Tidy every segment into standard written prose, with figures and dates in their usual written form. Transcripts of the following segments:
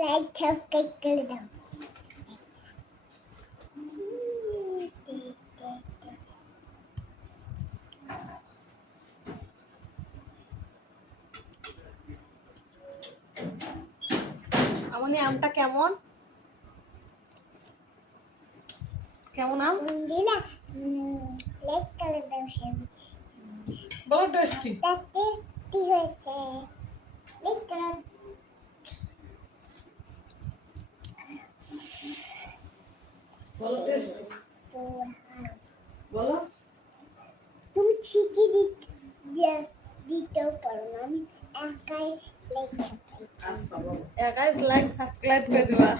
Light subscribe করে দাও। আমনি আমটা কেমন কেমন আম বন্ধুরা লাইক করে দাও। বড় টেস্টি টেস্টি হয়েছে। লাইক করো। বড় টেস্টি বলো তুমি ঠিকই দিতেও পারো না, আমি একাই একাই লাইক সাবস্ক্রাইব করে দিবা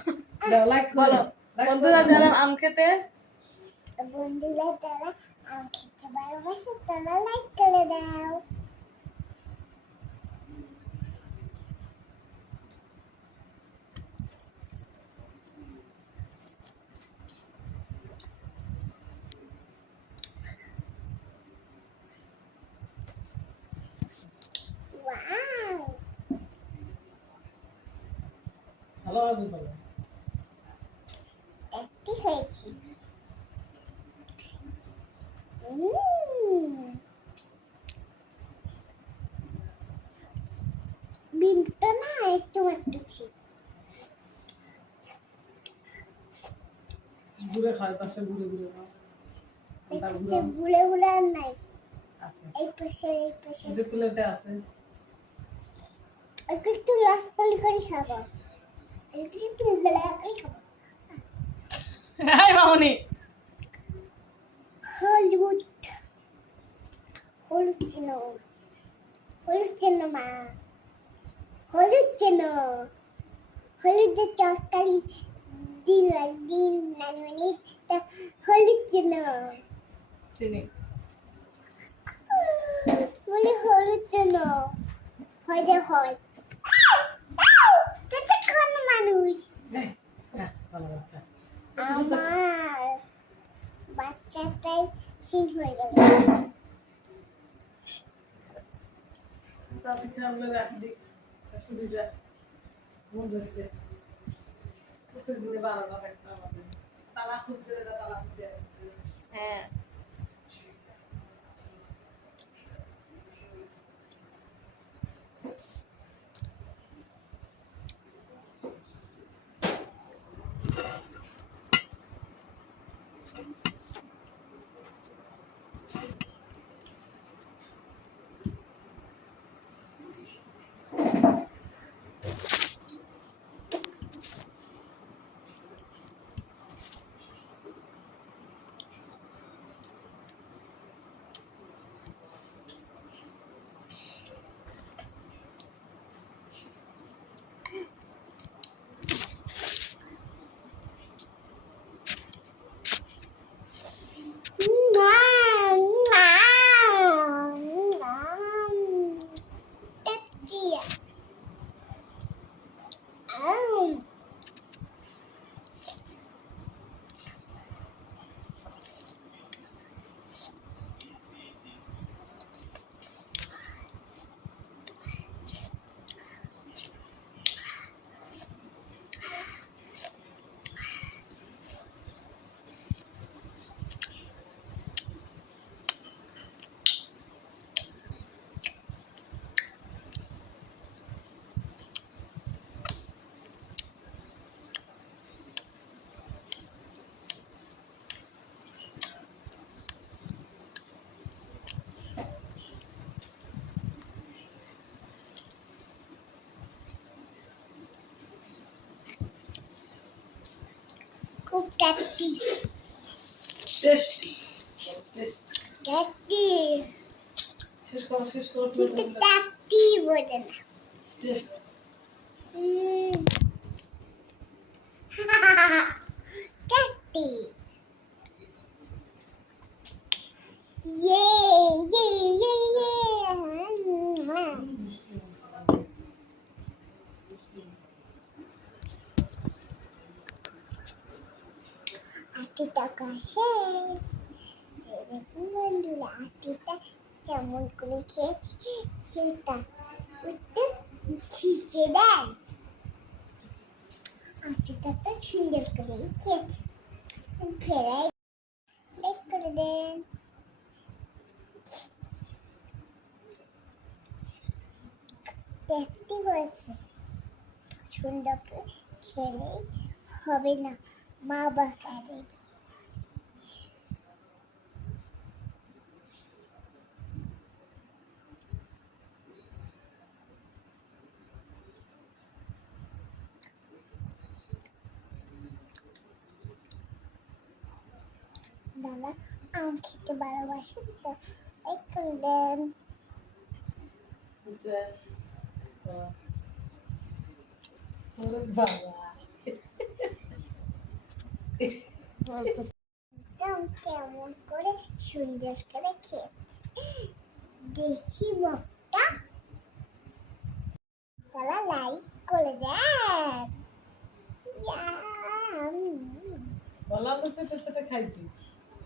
বলো বন্ধুরা যারা আম খেতে বন্ধুরা তারা আম খেতে ভালোবাসে তারা লাইক করে দাও। ওয়াও, ভালো হবে বলো টেস্টি হয়েছে। বিনটা না একটু ছিল। ঘুরে খায় পাশে ঘুরে ঘুরে খাও ঘুরে ঘুরে আর নাই, আছে এই পাশে এই পাশে যে প্লেটে আছে একটু লাস্তালি করে খাবো, একটু লাগাই খাবো। হাই মামনি হলুদ হলুদ চিনো, হলুদ চিনো মা, হলুদ চিনো, হলুদের তরকারি দিন নানুনি তা হলুদ চিনো চিনি বলে হলুদ চিনো হয় যে হয় কোন মানুষ ভালো কথা আমার বাচ্চাটাই সিন হয়ে গেল। তাতে খামলে রাখি দি শুধু যা মন যাচ্ছে প্রত্যেক দিনে 12টা একটা আমাদের তালা খুলছে না তালা খুলছে হ্যাঁ খুব টেস্টি টেস্টি টেস্টি শেষ করো কিন্তু টেস্টি বোঝে না। টেস্ট টেস্টি ইয়ে ইয়ে ইয়ে ইয়ে টাকা শেষ। দেখুন বন্ধুরা আটিটা কেমন করে খেয়েছি সেটা উঠতে শিখে দেয়। সুন্দর করে খেয়েছি। ফেরাই লাইক করে দেন। দেখতে হয়েছে সুন্দর করে খেলে হবে না, মা বাকারে। দাদা আম খেতে ভালোবাসে তো লাইক করে দেন। বুঝছে? ওরে বাবা একদম কেমন করে সুন্দর করে খেয়েছি দেখি মুখটা। তারা লাইক করে দেন। বললাম তো চেটে চেটে খাইছি,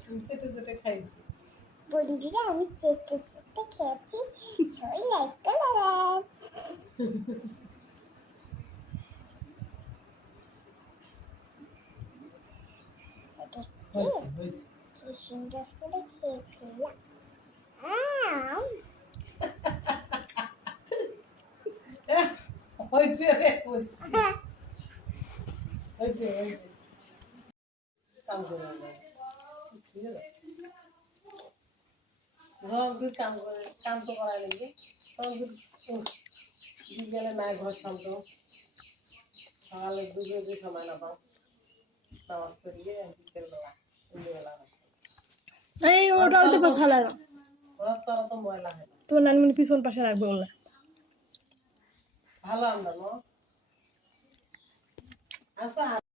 তুমি চেটে চেটে খাইছি। বন্ধুরা আমি চেটে চেটে খেয়েছি, সবাই লাইক করে দেন। দেখছি হয়েছে কি সুন্দর করে খেয়ে ফেললাম আম। হয়েছে রে হয়েছে হয়েছে হয়েছে কাম করে ঠিক আছে। যখন ফির কাম তো করা লাগবে, তখন ফির বিকেলে মায়ের ঘর সামতো, সকালে দুপুরে সময় না পাও, নামাজ পড়িয়ে বিকেলবেলা সন্ধ্যেবেলা এই ওটাও তো ভালো লাগে। ওরা তোরা তো ময়লা হয় না। তোমার নানি পিছন পাশে রাখবে বললে ভালো আমরা ন আচ্ছা